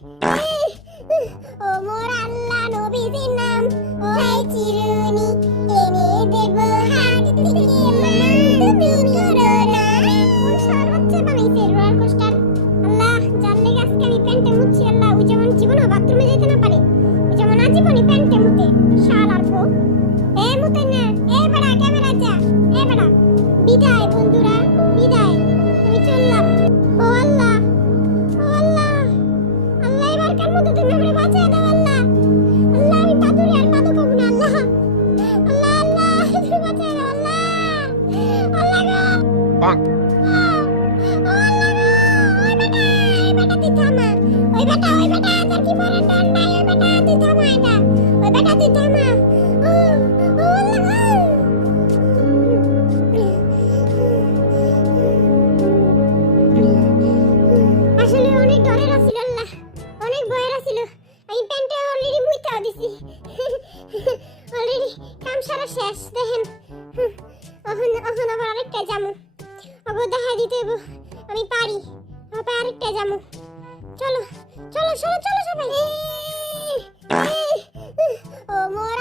ও মোর আল্লাহ নবীজির নাম ও হাই চিরুনি এনে দেব হাত থেকে মা তুমি করো না কোন সর্বোচ্চ বানাইছে রোলার কোস্টার আল্লাহ জানলে আজকে আমি প্যান্টে মুছি আল্লাহ ওই যেমন জীবনে বাথরুমে যেতে না পারে ওই যেমন আজীবনই প্যান্টে মুতে শালার পো এ মুতে না এ বড়া ক্যামেরা যা এ বড়া বিদায় বন্ধুরা বিদায় আমি চললাম ও আল্লাহ আল্লাহ এবার কার মতো তুমি আমারে বাঁচিয়ে দাও আল্লাহ আল্লাহ আমি পাদুরি আর পাদু পাবো না আল্লাহ তুমি বাঁচিয়ে দাও আল্লাহ আল্লাহ গো bonk. ও আল্লাহ গো ওই বেটা তুই থামা ওই বেটা তোর কি মরে ডর নাই ওই বেটা তুই থামা এটা ওই বেটা তুই থামা ও আল্লাহ আসলে অনেক ডরের আছিল আল্লাহ অনেক ভয়ের আছিল আমি প্যান্টে অলরেডি মুইতাও দিছি অলরেডি কাম সারা শেষ দেখেন এখন আবার আরেকটা জামু ওগো দেখা দিতে হইব আমি পারি আবার আরেকটা জামু চলো চলো চলো চলো সবাই ও মোর